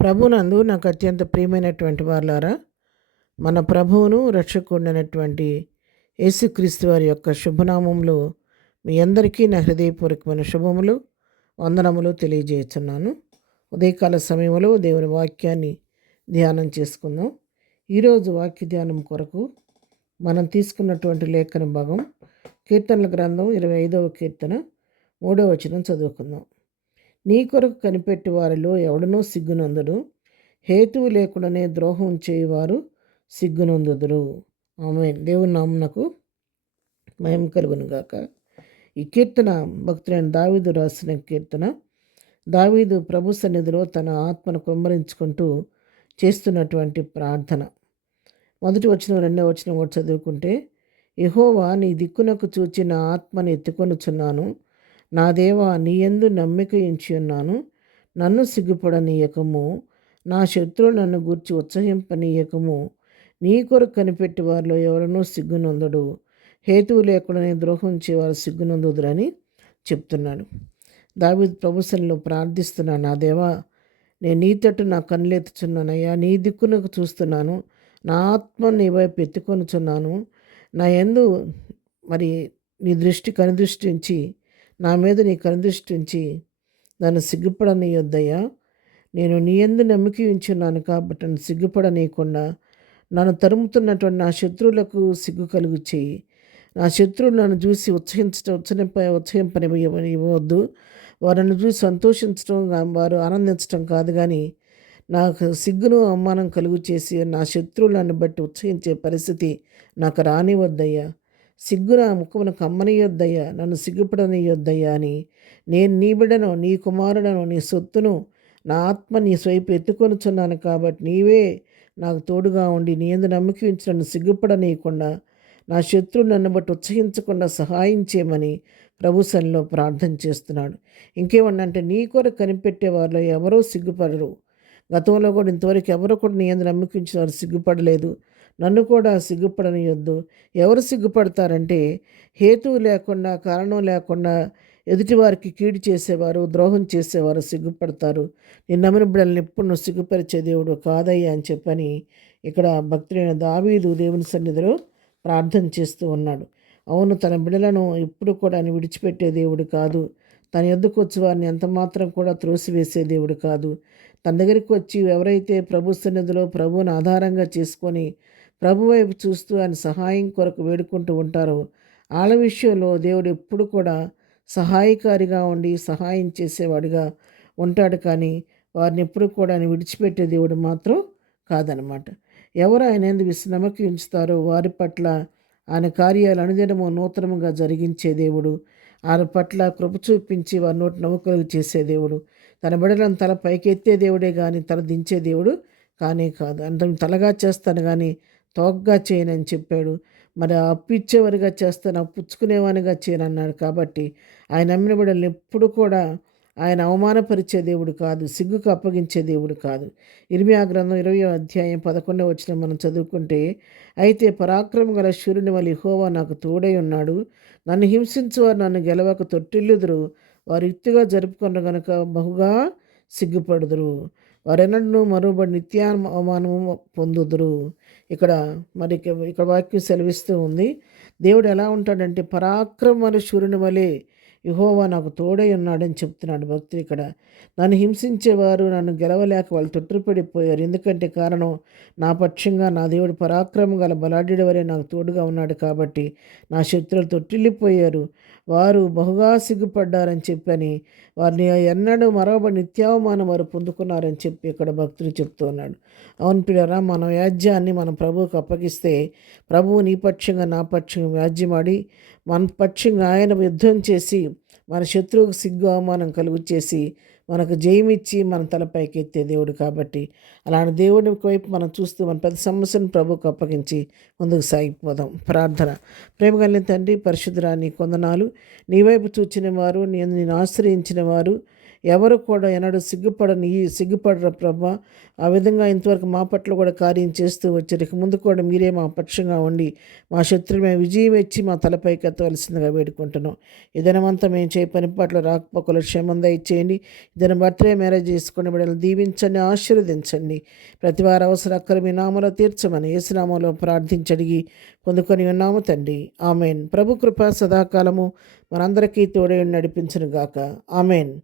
ప్రభునందు నాకు అత్యంత ప్రియమైనటువంటి వారులారా, మన ప్రభువును రక్షకుడైనటువంటి యేసుక్రీస్తు వారి యొక్క శుభనామంలో మీ అందరికీ నా హృదయపూర్వకమైన శుభములు, వందనములు తెలియజేస్తున్నాను. ఉదయకాల సమయంలో దేవుని వాక్యాన్ని ధ్యానం చేసుకుందాం. ఈరోజు వాక్య ధ్యానం కొరకు మనం తీసుకున్నటువంటి లేఖన భాగం కీర్తనల గ్రంథం 25వ కీర్తన 3వ వచనం చదువుకుందాం. నీ కొరకు కనిపెట్టి వారిలో ఎవడనో సిగ్గునందుడు, హేతువు లేకుండానే ద్రోహం చేయవారు సిగ్గునందుదురు. ఆమేన్. దేవుని నామమునకు మహిమ కలుగును గాక. ఈ కీర్తన భక్తుడైన దావీదు రాసిన కీర్తన. దావీదు ప్రభు సన్నిధిలో తన ఆత్మను కుమ్మరించుకుంటూ చేస్తున్నటువంటి ప్రార్థన. మొదటి వచనం, రెండవ వచనం కూడా చదువుకుంటే, యెహోవా నీ దిక్కునకు చూచి నా ఆత్మను ఎత్తుకొనుచున్నాను. నా దేవా నీ యందు నమ్మిక ఉంచి ఉన్నాను. నన్ను సిగ్గుపడనీయకము, నా శత్రువు నన్ను గూర్చి ఉత్సహింపనీయకము. నీ కొరకు కనిపెట్టి వారిలో ఎవరనో సిగ్గునందుడు, హేతువు లేకుండానే ద్రోహం చేయవారు సిగ్గునందుదురని చెప్తున్నాడు. దావీదు ప్రభు సన్నిధిలో ప్రార్థిస్తున్నాను. నా దేవా, నేను నీ తట్టు నా కన్నులెత్తుచున్నానయ్యా, నీ దిక్కునకు చూస్తున్నాను, నా ఆత్మ నీ వైపు ఎత్తుకొనుచున్నాను. నా యందు మరి నీ దృష్టి కనుదృష్టించి, నా మీద నీ కనుదృష్టి ఉంచి నన్ను సిగ్గుపడనీయొద్దయ్యా. నేను నీ యందు నమ్మిక ఉంచున్నాను కాబట్టి నన్ను సిగ్గుపడనీయకుండా నన్ను తరుముతున్నటువంటి నా శత్రువులకు సిగ్గు కలుగు చేయి. నా శత్రువులు నన్ను చూసి ఉత్సహింపనివ్వవద్దు. వారు నన్ను చూసి సంతోషించడం, వారు ఆనందించడం కాదు, కానీ నాకు సిగ్గును అవమానం కలుగు చేసి నా శత్రువులు నన్ను బట్టి ఉత్సహించే పరిస్థితి నాకు రానివద్దయ్యా. సిగ్గు నా ముఖమును కమ్మనీయొద్దయ్యా, నన్ను సిగ్గుపడనీయొద్దయ్యా అని నేను నీ బిడ్డను, నీ కుమారుడను, నీ సొత్తును, నా ఆత్మ నీ స్వైపు ఎత్తుకొనుచున్నాను కాబట్టి నీవే నాకు తోడుగా ఉండి నీ యందు నమ్మిక ఉంచి నన్ను సిగ్గుపడనీయకుండా, నా శత్రువు నన్ను బట్టి ఉత్సహించకుండా సహాయం చేయమని ప్రభు సన్నిధిలో ప్రార్థన చేస్తున్నాడు. ఇంకేమన్నంటే, నీ కొరకు కనిపెట్టే వారిలో ఎవరో సిగ్గుపడరు. గతంలో కూడా ఇంతవరకు ఎవరు కూడా నీ యందు నమ్మిక ఉంచిన వారు సిగ్గుపడలేదు. నన్ను కూడా సిగ్గుపడనియొద్దు. ఎవరు సిగ్గుపడతారంటే, హేతువు లేకుండా, కారణం లేకుండా ఎదుటివారికి కీడు చేసేవారు, ద్రోహం చేసేవారు సిగ్గుపడతారు. నేను నమ్మిన బిడ్డలను ఎప్పుడు నువ్వు సిగ్గుపరిచే దేవుడు కాదయ్యా అని చెప్పని ఇక్కడ భక్తుడైన దావీదు దేవుని సన్నిధిలో ప్రార్థన చేస్తూ ఉన్నాడు. అవును, తన బిడ్డలను ఎప్పుడు కూడా ఆయన విడిచిపెట్టే దేవుడు కాదు. తన యొద్దకు వచ్చి వారిని ఎంత మాత్రం కూడా త్రోసివేసే దేవుడు కాదు. తన దగ్గరికి వచ్చి ఎవరైతే ప్రభు సన్నిధిలో ప్రభువుని ఆధారంగా చేసుకొని ప్రభు వైపు చూస్తూ ఆయన సహాయం కొరకు వేడుకుంటూ ఉంటారో వాళ్ళ విషయంలో దేవుడు ఎప్పుడు కూడా సహాయకారిగా ఉండి సహాయం చేసేవాడిగా ఉంటాడు. కానీ వారిని ఎప్పుడు కూడా ఆయన విడిచిపెట్టే దేవుడు మాత్రం కాదనమాట. ఎవరు ఆయన యందు నమ్మకం ఉంచుతారో వారి పట్ల ఆయన కార్యాలు అనుదినము నూతనముగా జరిగించే దేవుడు. ఆయన పట్ల కృప చూపించి వారి నోటి నవ్వుకలుగు చేసే దేవుడు. తన బిడ్డలను తల పైకెత్తే దేవుడే కానీ తల దించే దేవుడు కానే కాదు. అంత తలగా చేస్తాను కానీ తోగ్గా చేయనని చెప్పాడు. మరి అప్పు ఇచ్చేవారిగా చేస్తాను, అప్పు పుచ్చుకునేవానిగా చేయనన్నాడు. కాబట్టి ఆయన నమ్మిన బిడ్డలను ఎప్పుడు కూడా ఆయన అవమానపరిచే దేవుడు కాదు, సిగ్గుకు అప్పగించే దేవుడు కాదు. ఇర్మియా గ్రంథం 20వ అధ్యాయం 11వ వచనం మనం చదువుకుంటే, అయితే పరాక్రమం గల శూరుని వలె యెహోవా నాకు తోడై ఉన్నాడు. నన్ను హింసించువారు నన్ను గెలవక తొట్టిల్లుదురు. వారు యుక్తిగా జరుపుకున్న గనుక బహుగా సిగ్గుపడుదురు. వారెన్నడూ మరోబడి నిత్య అవమానము పొందుదురు. ఇక్కడ ఇక్కడ వాక్యం సెలవిస్తూ ఉంది. దేవుడు ఎలా ఉంటాడంటే, పరాక్రమ శూరుని వలె యెహోవా నాకు తోడై ఉన్నాడని చెప్తున్నాడు భక్తుడు ఇక్కడ. నన్ను హింసించేవారు నన్ను గెలవలేక వాళ్ళు తొట్టిపడిపోయారు. ఎందుకంటే కారణం, నా పక్షంగా నా దేవుడు పరాక్రమం గల బలాఢ్యుడి వలె నాకు తోడుగా ఉన్నాడు కాబట్టి నా శత్రువులు తొట్టిల్లిపోయారు. వారు బహుగా సిగ్గుపడ్డారని చెప్పని వారిని ఎన్నడూ మరొక నిత్యావమానం వారు పొందుకున్నారని చెప్పి ఇక్కడ భక్తుడు చెప్తూ ఉన్నాడు. అవును పిల్లరా, మన వ్యాజ్యాన్ని మనం ప్రభువుకు అప్పగిస్తే ప్రభువు నీ పక్షంగా నా పక్షంగా వ్యాజ్యమాడి మన పక్షంగా ఆయన యుద్ధం చేసి మన శత్రువుకు సిగ్గు అవమానం కలుగు చేసి మనకు జయమిచ్చి మన తలపైకి ఎత్తే దేవుడు. కాబట్టి అలాంటి దేవుడి వైపు మనం చూస్తూ మన పెద్ద సమస్యను ప్రభువుకు అప్పగించి ముందుకు సాగిపోదాం. ప్రార్థన. ప్రేమ కలిగిన తండ్రి, పరిశుద్ధుడా, నీ కొందనాలు. నీ వైపు చూచిన వారు, నేను ఆశ్రయించిన వారు ఎవరు కూడా ఎన్నడూ సిగ్గుపడరు ప్రభా. ఆ విధంగా ఇంతవరకు మా పట్ల కూడా కార్యం చేస్తూ వచ్చారు. ఇక ముందు కూడా మీరే మా పక్షంగా ఉండి మా శత్రువుల విజయం ఇచ్చి మా తలపైకి ఎత్తవలసిందిగా వేడుకుంటున్నాం. ఈ దినమంతా మేము చేయ పని పట్ల రాకపోకలు క్షేమం దయచేయండి. దీని బర్త్డే మ్యారేజ్ చేసుకునే బిడ్డలను దీవించండి, ఆశీర్వదించండి. ప్రతి వారి అవసర అక్కలు మీ నామలో తీర్చమని యేసునామంలో ప్రార్థించడిగి పొందుకొని ఉన్నాము తండ్రి. ఆమెన్. ప్రభు కృప సదాకాలము మనందరికీ తోడే నడిపించును గాక. ఆమెన్.